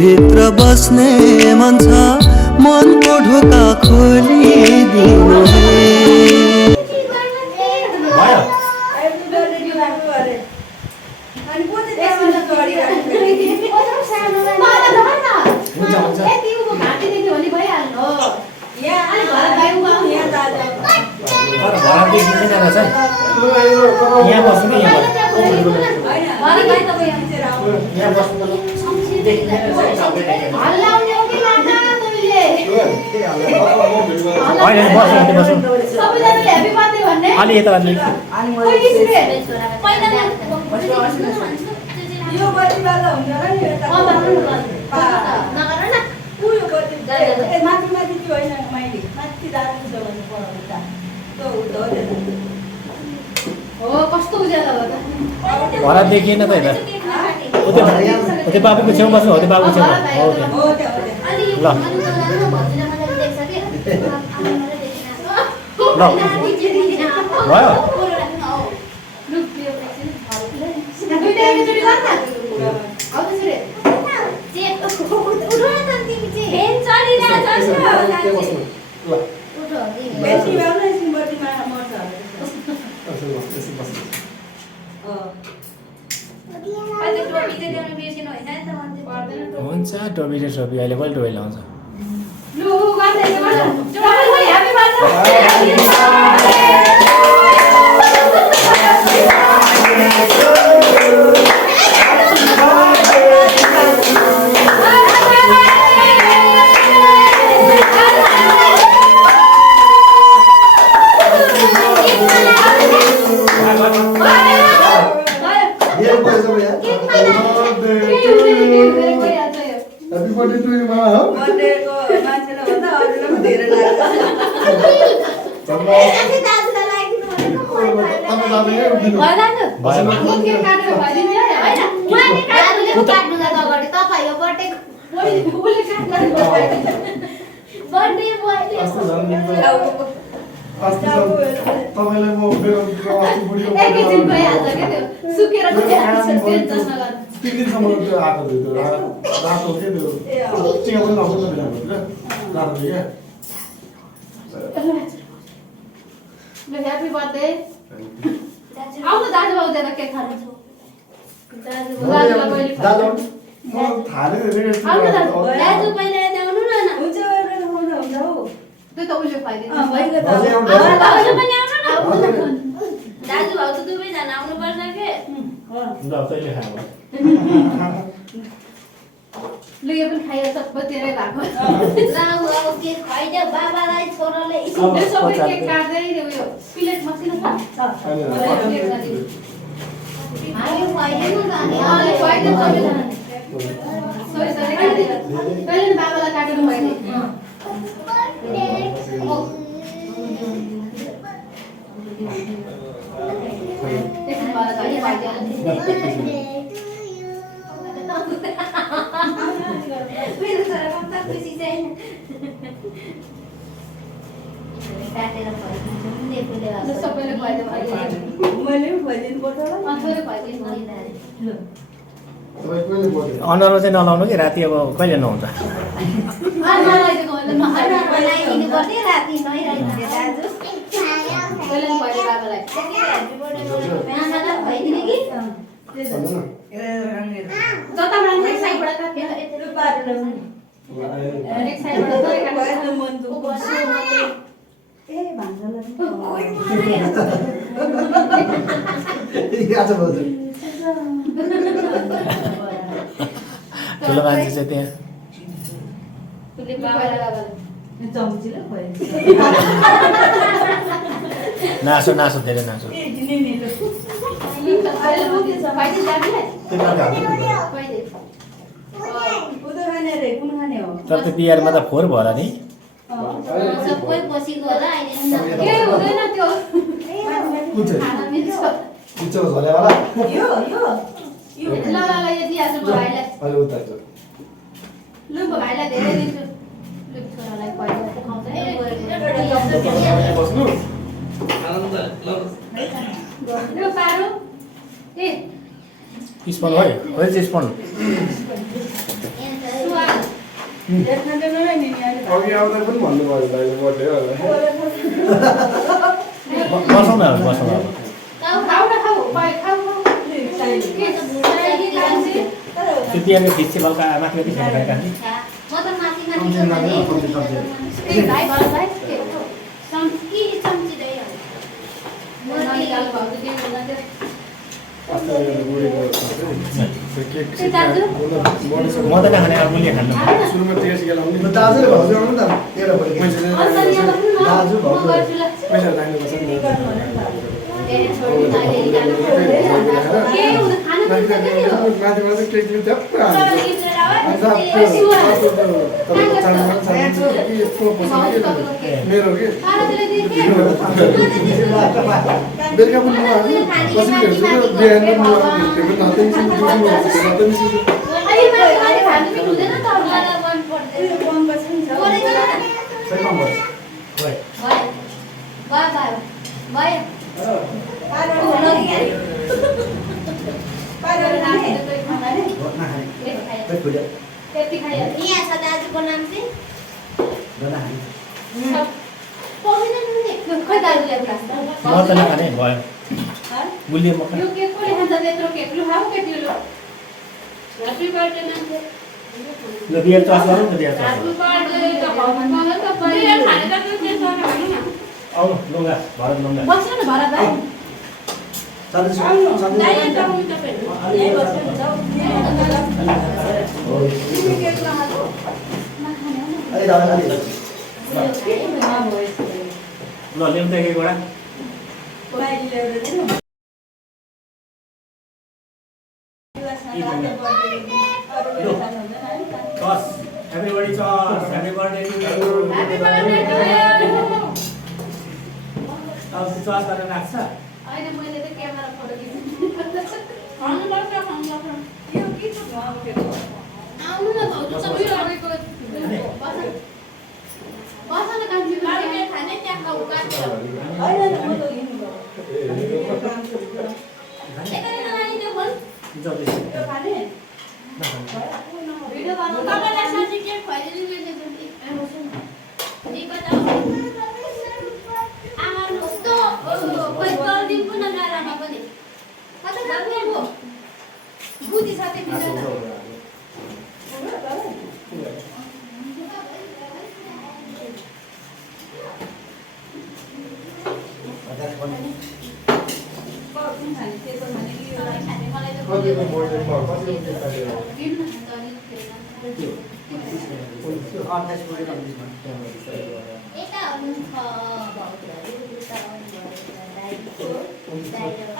भित्र बस्ने मन छ मनको ढोका खोलिदिनु हे यहाँ बस्नु अलि यता अलि घर देखिएन त यता उतै बाबुको छेउ बस्नु हो त्यो बाबुको छेउ ल ल भयो हुन्छ टोपी र टोपी अहिले कहिले टोपी लाउँछ Happy birthday. आउनु दाजु बाबु देला केक खानु छ दाजु बाबु म थाले आउनु दाजु पहिला आउनु न हुन्छ हुन्छ हो त्यो त उले फाइदिन्छ दाजु पनि आउनु न दाजु बाबु त दुवै जना आउनु पर्छ के ल तैले खाऊ ल यो पनि खाइयो सबै तेरै भएको राउ अब के खाइदे बाबालाई छोराले यो सबै केक काट्दै उयो प्लेट मसिनो छ आयो खाइदे न त अनि खाइदे सबैजना सरी सरी काट्दै पहिले बाबालाई काटेर मैले एकछिन बाबा खाइ खाइदे मेरो छोरा कता खुसी छैन काटेर खाइदिन्छु नि फुले ल सबैले खाइदे मैले पनि खुवाइदिनु पर्छ होला अन्ତରେ खाइदे ल तपाईँ कहिले बोल्नु अनुहारमा चाहिँ नलाउनु कि राति अब कहिले नुहाउँछ नलाइदिएको मैले बनाइदिनु पर्ने राति नुहाइरहेको दाजु पहिला पहिले बाबालाई नानालाई खुवाइदिने कि जताबाट एक साइडबाट काट्यो यत्रो पारेर एक साइडबाट तरै काट्यो भएन मन त ए भान्सालाई आज बोल्छु ठुलो मान्छे चाहिँ त्यहाँ तुले बाबालाई चम्चीले खुवाइदिनु नासो नासो धेरै नासो ए दिने नि अहिले बुझ्दै छ भाइले जाने भाइले उदो खाने रे कुन खाने हो तर त्यो बिहारमा त फोहोर भयो नि सबै बसेको होला अहिले के हुँदैन त्यो कुछ खाना मिल्छ कुछ झोले वाला यो यो यो ल ल ल यो दिइहाल्छु म भाइलाई अहिले उता लु म भाइलाई धेरै दिन्छु लु छोरालाई खुवाइदिनु बस्नु लु पारो ए स्पुन भयो खोइ चाहिँ स्पुन सुहा एक खाँदै नभए नि अहिले अघि आउँदा पनि भन्नुभयो दाइले बर्थडे होला बसौँ न अब बसौँ अब त्यो बिहानको खिच्छ बाउका माथि माथि खाने खाने खाने म त माथि माथि खाने ए भाइ भाइ भाइ चम्ची चम्ची दे म निकाल भाउ त के भन्दा त्यो म त नखाने अब उसले खानु सुरुमा टेस्ट गराउने दाजुले भाउजू आउनु न एउटा पल्ट दाजु भाउजू पैसा राख्नुपर्छ नि माथिबाट चाहिँ केक दिनु थ्याप्पै मेरो के बेलुका पनि कसरी हेर्छु बिहान यहाँ छ दाजुको नाम चाहिँ खै दाजुले म त नखाने भयो उसले म यो केक कसले खान्छ त्यत्रो केक लु खाऊ केटी लु ह्यापी बर्थडे मान्छे ल बियर चस गरौँ न बियर चस ह्यापी बर्थडे त भन्नु त बियर खाने त त्यो के छ भन्नु न आउनु लुगा भरत लुगा बस्नु न भरत भाइ दाइ त आउनु तपाईहरु यही बस्नु न जाऊ अलि दाजु अलि ल ल्याउँ त एक एउटा चस एभ्रीबडी चस happy birthday to you happy birthday to you अब चस गरेर राख्छ अहिले मैले त क्यामेरा फोटो खिच्नु खानु पर्छ यो के छ उहाँको फेरि आउनु न भाउजू सबै अरेको बस न कान्छी बारे खाने त्यहाँ खाऊ काटेर होइन म त लिनु भयो एकैन नानी त्यो फोन त्यो खाने भिडियो गर्नु तपाईलाई साथी के खुवाइदिनु मैले जुन्ती दिको त आमा कस्तो कोही गर्दिन पुन गारामा पनि कता जानु बुद्धि साथै मिल्दैन कतिको बर्थडे कति यता हुनुहुन्छ भाउजूहरू उता आउनुभयो दाइको